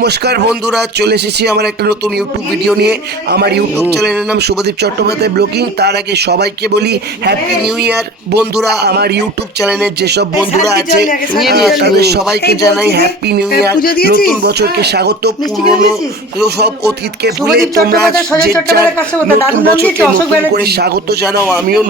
নমস্কার বন্ধুরা, চলে এসেছি আমার একটা নতুন ইউটিউব ভিডিও নিয়ে। আমার ইউটিউব চ্যানেলের নাম শুভদীপ চট্টোপাধ্যায় ব্লগিং। তার আগে সবাইকে বলি হ্যাপি নিউ ইয়ার। বন্ধুরা, আমার ইউটিউব চ্যানেলের যেসব বন্ধুরা আছে তাদের সবাইকে জানাই হ্যাপি নিউ ইয়ার, নতুন বছরকে স্বাগত। পুরনো সব অতীতকে ভুলে তোমরা যে যার নতুন বছরকে নতুন করে স্বাগত জানাও। আমিও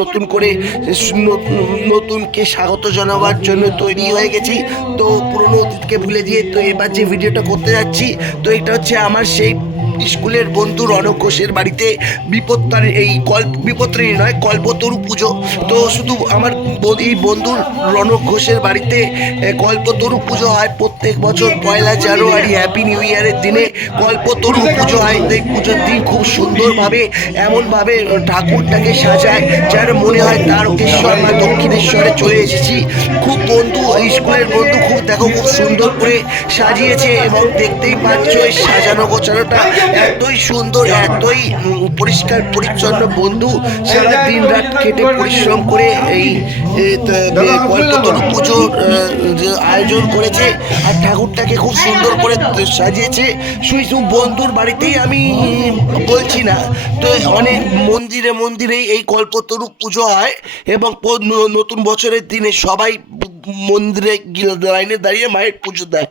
নতুনকে স্বাগত জানাবার জন্য তৈরি হয়ে গেছি। তো পুরনো অতীতকে ভুলে দিয়ে তো এবার যে ভিডিওটা করতে যাচ্ছি, তো এটা হচ্ছে আমার সেই স্কুলের বন্ধু রনক ঘোষের বাড়িতে বিপত্তারিণী নয়, কল্পতরু পুজো। তো শুধু আমার এই বন্ধুর রনক ঘোষের বাড়িতে কল্পতরু পুজো হয় প্রত্যেক বছর 1 জানুয়ারি। হ্যাপি নিউ ইয়ারের দিনে কল্পতরু পুজো হয়। এই পুজোর দিন খুব সুন্দরভাবে এমনভাবে ঠাকুরটাকে সাজায় যেন মনে হয় তারকেশ্বর বা দক্ষিণেশ্বরে চলে এসেছি। খুব বন্ধু, স্কুলের বন্ধু খুব সুন্দর করে সাজিয়েছে এবং দেখতেই পাচ্ছ এই সাজানো গোছানোটা এতই সুন্দর, এতই পরিষ্কার পরিচ্ছন্ন। বন্ধু সারা দিন রাত কেটে পরিশ্রম করে এই কল্পতরু পুজোর আয়োজন করেছে আর ঠাকুরটাকে খুব সুন্দর করে সাজিয়েছে। শুধু বন্ধুর বাড়িতেই আমি বলছি না, তো অনেক মন্দিরে মন্দিরে এই কল্পতরু পুজো হয় এবং নতুন বছরের দিনে সবাই মন্দিরে লাইনে দাঁড়িয়ে মায়ের পুজো দেয়।